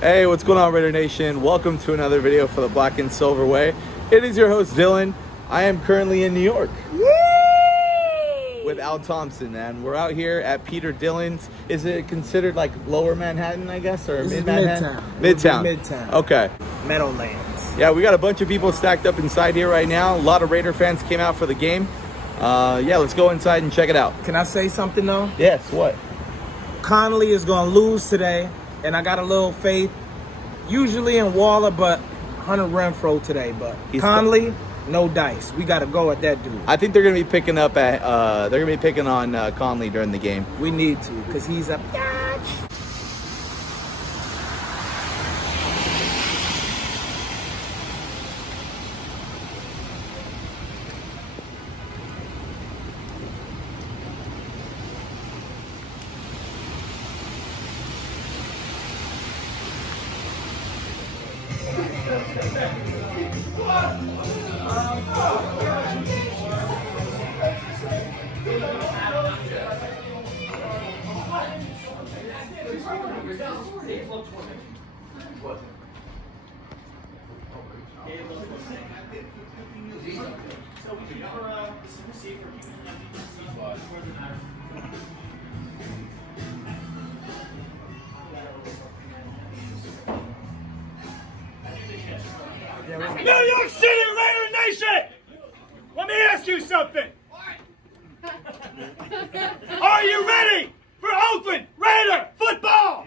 Hey, what's going on, Raider Nation? Welcome to another video for the Black and Silver Way. It is your host, Dylan. I am currently in New York with Al Thompson, and we're out here at Peter Dillon's. Is it considered like Lower Manhattan, I guess, or mid-Manhattan? Midtown. Midtown. Okay. Meadowlands. Yeah, we got a bunch of people stacked up inside here right now. A lot of Raider fans came out for the game. Yeah, let's go inside and check it out. Can I say something though? Yes, what? Conley is going to lose today, and I got a little faith. Usually in Waller, but Hunter Renfro today. But Conley, no dice. We got to go at that dude. I think they're going to be picking up at. They're going to be picking on Conley during the game. We need to, because he's a. New York City Raider Nation! Let me ask you something. Are you ready for Oakland Raider football?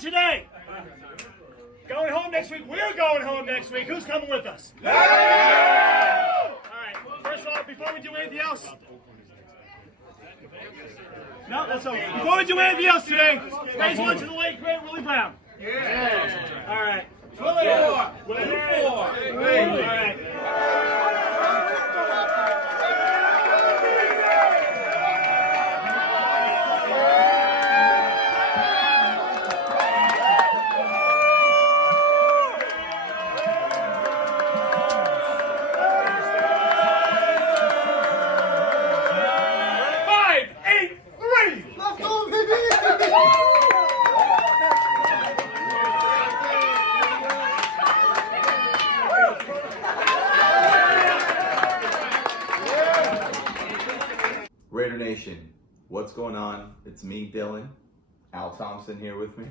Today. Going home next week. We're going home next week. Who's coming with us? All right. First of all, before we do anything else. No, that's okay. Before we do anything else today, raise one to the late great Willie Brown. Yeah. All right. Willie. All right. Raider Nation, what's going on? It's me, Dylan. Al Thompson here with me.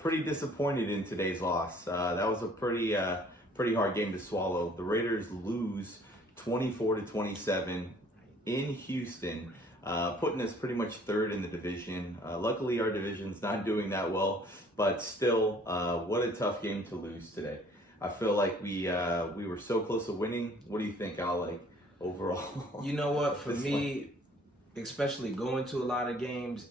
Pretty disappointed in today's loss. That was a pretty hard game to swallow. The Raiders lose 24-27 in Houston, putting us pretty much third in the division. Luckily, our division's not doing that well, but still, what a tough game to lose today. I feel like we were so close to winning. What do you think, Al, like, overall? You know what? For me, especially going to a lot of games,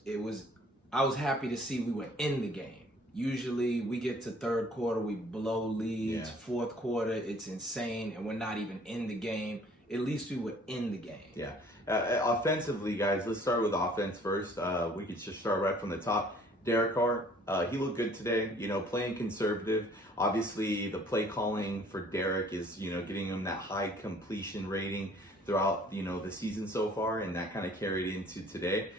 I was happy to see we were in the game. Usually we get to third quarter, we blow leads. Yeah. Fourth quarter, it's insane, and we're not even in the game. At least we were in the game. Yeah. Offensively, guys, let's start with offense first. We could just start right from the top. Derek Carr, he looked good today, playing conservative. Obviously, the play calling for Derek is, getting him that high completion rating throughout, the season so far, and that kind of carried into today.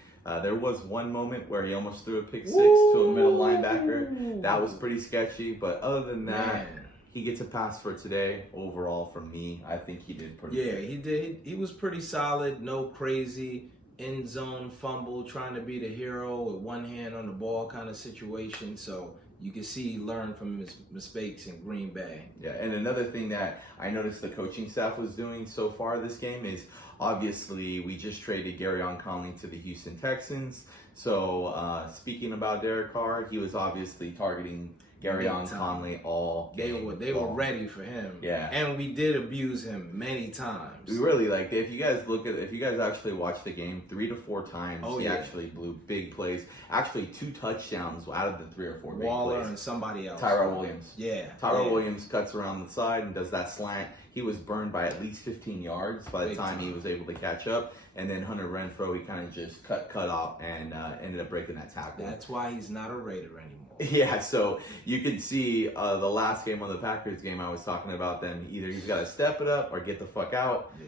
There was one moment where he almost threw a pick six to a middle linebacker. That was pretty sketchy, but other than that, he gets a pass for today. Overall, from me, I think he did pretty good. Yeah, he did. He was pretty solid, no crazy end zone fumble, trying to be the hero with one hand on the ball kind of situation. So you can see he learned from his mistakes in Green Bay. Yeah, and another thing that I noticed the coaching staff was doing so far this game is obviously we just traded Garyon Conley to the Houston Texans. So speaking about Derek Carr, he was obviously targeting Garyon Conley all game. They were ready for him. Yeah. And we did abuse him many times. We really, like, if you guys actually watch the game 3 to 4 times, he actually blew big plays. Actually 2 touchdowns out of the 3 or 4 big Waller plays. and somebody else. Tyrell Williams. Yeah. Tyrell Williams cuts around the side and does that slant. He was burned by at least 15 yards by the time he was able to catch up. and then Hunter Renfrow, he kind of just cut off and ended up breaking that tackle. That's why he's not a Raider anymore. Yeah, so you could see the last game on the Packers game, I was talking about them. Either he's got to step it up or get the fuck out. Yeah.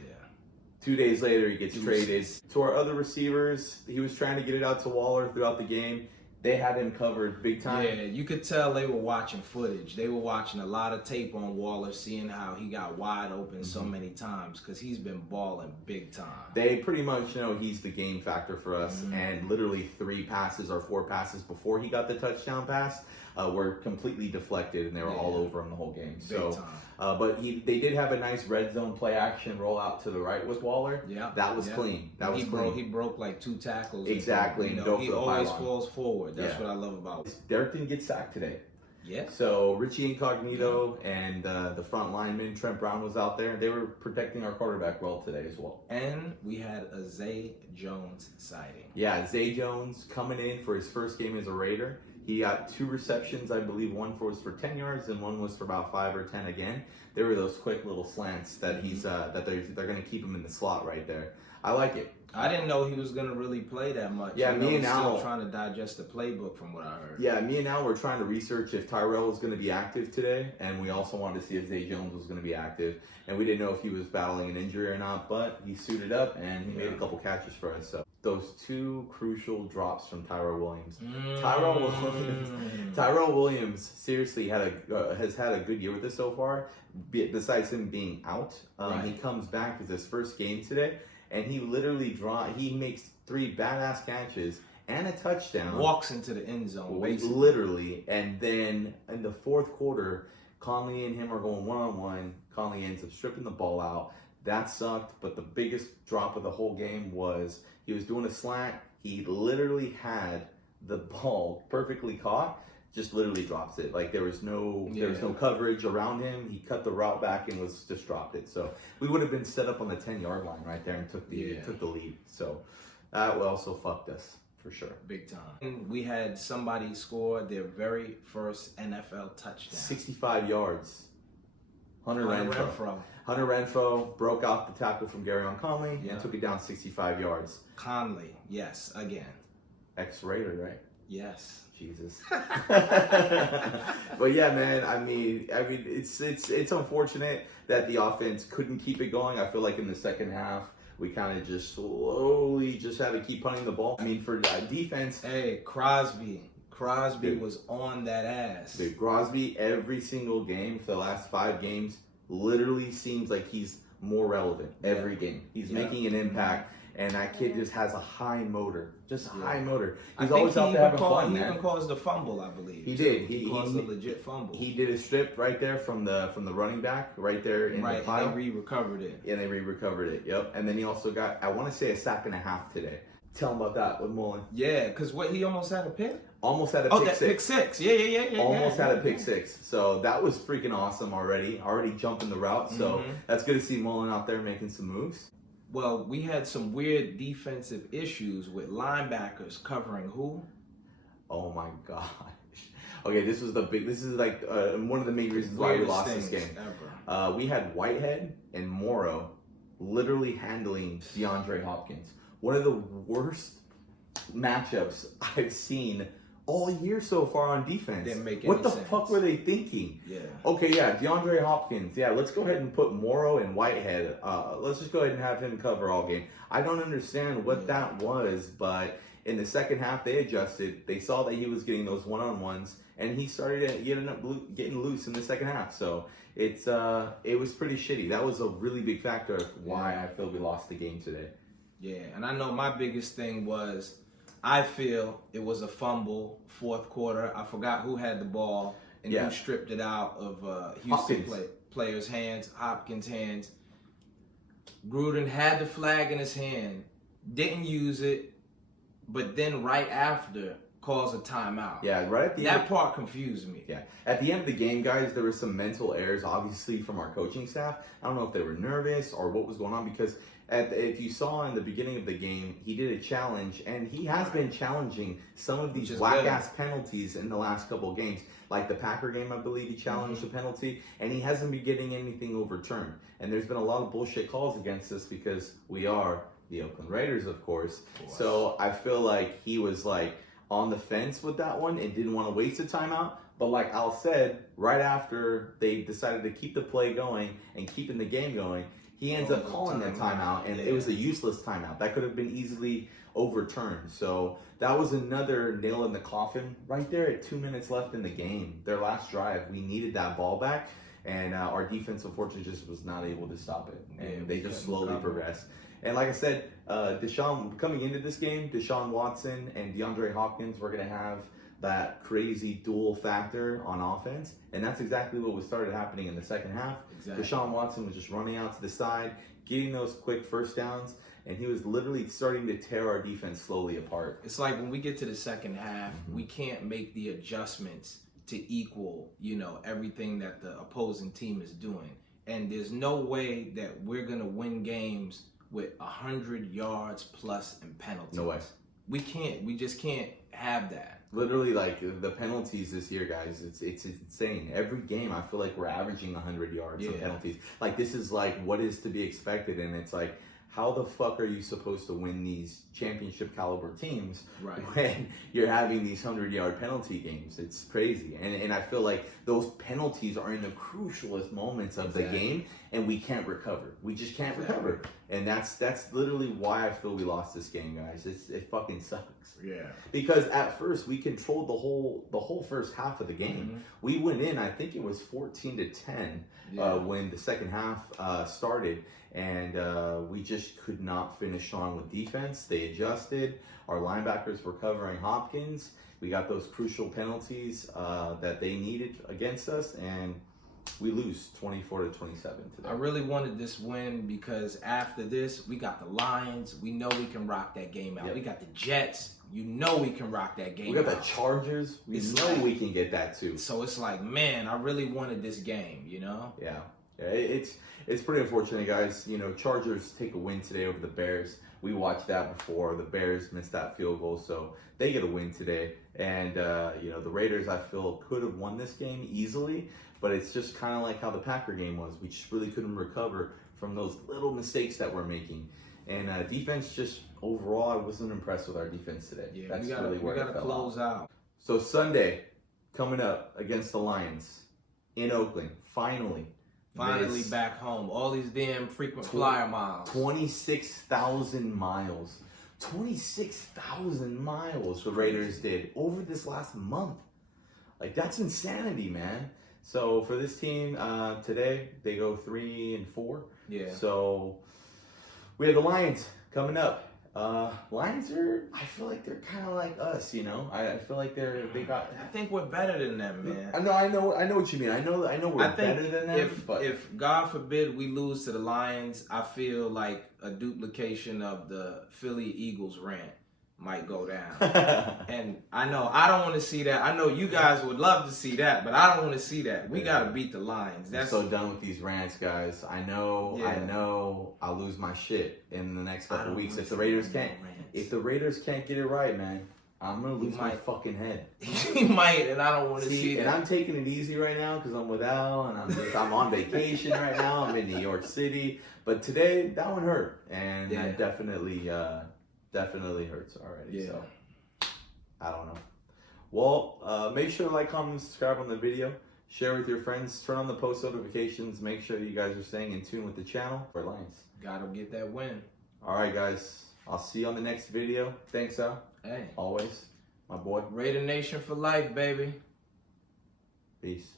2 days later, he gets traded. To our other receivers, he was trying to get it out to Waller throughout the game. They had him covered big time. Yeah, you could tell they were watching footage. They were watching a lot of tape on Waller, seeing how he got wide open so many times because he's been balling big time. They pretty much know he's the game factor for us, and literally 3 passes or 4 passes before he got the touchdown pass were completely deflected, and they were all over him the whole game. Big time. But they did have a nice red zone play action rollout to the right with Waller. Yeah, that was clean. That was clean. He broke like 2 tackles. Exactly. You know, go he for the always pylon. falls forward. That's what I love about him. Derek didn't get sacked today. Yeah. So Richie Incognito and the front lineman Trent Brown was out there. They were protecting our quarterback well today as well. And we had a Zay Jones sighting. Yeah, Zay Jones coming in for his first game as a Raider. He got 2 receptions, I believe. One was for 10 yards and one was for about 5 or 10 again. There were those quick little slants that he's that they're going to keep him in the slot right there. I like it. I didn't know he was going to really play that much. Yeah, me and he's Al still trying to digest the playbook from what I heard. Yeah, me and Al were trying to research if Tyrell was going to be active today, and we also wanted to see if Zay Jones was going to be active, and we didn't know if he was battling an injury or not, but he suited up and he made a couple catches for us. So those 2 crucial drops from Tyrell Williams. Tyrell Williams seriously has had a good year with us so far. Besides him being out, he comes back as his first game today. And he literally he makes 3 badass catches and a touchdown. Walks into the end zone. Literally. And then in the 4th quarter, Conley and him are going one-on-one. Conley ends up stripping the ball out. That sucked. But the biggest drop of the whole game was he was doing a slant. He literally had the ball perfectly caught. Just literally drops it. Like there was no coverage around him. He cut the route back and was just dropped it. So we would have been set up on the 10-yard line right there and took the lead. So that also fucked us for sure. Big time. And we had somebody score their very first NFL touchdown. 65 yards. Hunter Renfrow. Hunter Renfrow broke out the tackle from Garyon Conley and took it down 65 yards. Conley, yes, again. Ex-Raider, right? Yes. Jesus. But yeah, man, I mean it's unfortunate that the offense couldn't keep it going. I feel like in the second half we kind of just slowly just had to keep punting the ball. I mean, for defense, hey, Crosby was on that ass. Dude, Crosby every single game for the last 5 games literally seems like he's more relevant every game. He's making an impact. And that kid just has a high motor. High motor. He's always out there having fun, man. He even caused a fumble, I believe. He did. He caused a legit fumble. He did a strip right there from the running back, right there in the pile. And they re-recovered it. Yeah, they re-recovered it, yep. And then he also got, I want to say, a sack and a half today. Tell him about that with Mullen. Yeah, because he almost had a pick? Almost had a pick six. Pick six. Yeah. Almost had a pick six. So that was freaking awesome already. Already jumping the route. So that's good to see Mullen out there making some moves. Well, we had some weird defensive issues with linebackers covering who? Oh my gosh. Okay, this is like one of the main reasons why we lost this game. Ever. We had Whitehead and Morrow literally handling DeAndre Hopkins. One of the worst matchups I've seen all year so far on defense. Didn't make any what the sense. fuck were they thinking? Yeah. Okay, yeah, DeAndre Hopkins. Yeah, let's go ahead and put Morrow and Whitehead. Let's just go ahead and have him cover all game. I don't understand what that was, but in the second half they adjusted. They saw that he was getting those one-on-ones, and he started getting loose in the second half. So it was pretty shitty. That was a really big factor of why I feel we lost the game today. Yeah, and I know my biggest thing was I feel it was a fumble, 4th quarter. I forgot who had the ball and who stripped it out of Houston players' hands, Hopkins' hands. Gruden had the flag in his hand, didn't use it, but then right after calls a timeout. Yeah, right at the end. That part confused me. Yeah. At the end of the game, guys, there were some mental errors, obviously, from our coaching staff. I don't know if they were nervous or what was going on, because if you saw in the beginning of the game, he did a challenge, and he has been challenging some of these whack-ass penalties in the last couple of games. Like the Packer game, I believe he challenged a penalty, and he hasn't been getting anything overturned. And there's been a lot of bullshit calls against us because we are The Oakland Raiders, of course. So I feel like he was like on the fence with that one and didn't want to waste a timeout. But like Al said, right after they decided to keep the play going and keeping the game going, he ends up calling a timeout, and it was a useless timeout. That could have been easily overturned. So that was another nail in the coffin right there at 2 minutes left in the game. Their last drive, we needed that ball back, and our defense, unfortunately, just was not able to stop it. And they just slowly progressed. And like I said, coming into this game, Deshaun Watson and DeAndre Hopkins were going to have that crazy dual factor on offense. And that's exactly what was started happening in the second half. Exactly. Deshaun Watson was just running out to the side, getting those quick first downs, and he was literally starting to tear our defense slowly apart. It's like when we get to the second half, we can't make the adjustments to equal, everything that the opposing team is doing. And there's no way that we're going to win games with 100 yards plus and penalties. No way. We can't. We just can't have that. Literally, like, the penalties this year, guys, it's insane. Every game, I feel like we're averaging 100 yards of penalties. Like, this is, like, what is to be expected, and it's like, how the fuck are you supposed to win these championship caliber teams when you're having these 100-yard penalty games? It's crazy. And I feel like those penalties are in the crucialest moments of the game, and we can't recover. We just can't recover. And that's literally why I feel we lost this game, guys. It fucking sucks. Yeah. Because at first we controlled the whole first half of the game. We went in, I think it was 14-10 when the second half started, and we just could not finish strong with defense. They adjusted. Our linebackers were covering Hopkins. We got those crucial penalties that they needed against us, and we lose 24-27 today. I really wanted this win because after this, we got the Lions. We know we can rock that game out. We got the Jets. You know we can rock that game out. We got the Chargers. We know we can get that too. So it's like, man, I really wanted this game, Yeah. It's pretty unfortunate, guys. Chargers take a win today over the Bears. We watched that before. The Bears missed that field goal, so they get a win today. And, the Raiders, I feel, could have won this game easily, but it's just kind of like how the Packer game was. We just really couldn't recover from those little mistakes that we're making. And defense, just overall, I wasn't impressed with our defense today. Yeah, that's we really where gotta it fell close out. So Sunday, coming up against the Lions in Oakland, finally back home. All these damn frequent flyer miles. 26,000 miles. 26,000 miles the Raiders did over this last month. Like, that's insanity, man. So for this team today, they go 3-4. Yeah. So we have the Lions coming up. Lions I feel like they're kind of like us, I feel like I think we're better than them, man. I know what you mean. I know we're better than them. If God forbid we lose to the Lions, I feel like a duplication of the Philly Eagles rant might go down. And I know I don't want to see that. I know you guys would love to see that, but I don't want to see that. We got to beat the Lions. I'm so done with these rants, guys. I know I'll lose my shit in the next couple weeks if the Raiders can't get it right, man. I'm gonna lose my fucking head. He might, and I don't want to see that. And I'm taking it easy right now because I'm with Al, and I'm on vacation right now. I'm in New York City, but today that one hurt, and that definitely hurts already. Yeah. So I don't know. Well, make sure to like, comment, and subscribe on the video. Share with your friends. Turn on the post notifications. Make sure that you guys are staying in tune with the channel for Lions. Gotta get that win. All right, guys. I'll see you on the next video. Thanks, Al. Hey. Always. My boy. Raider Nation for life, baby. Peace.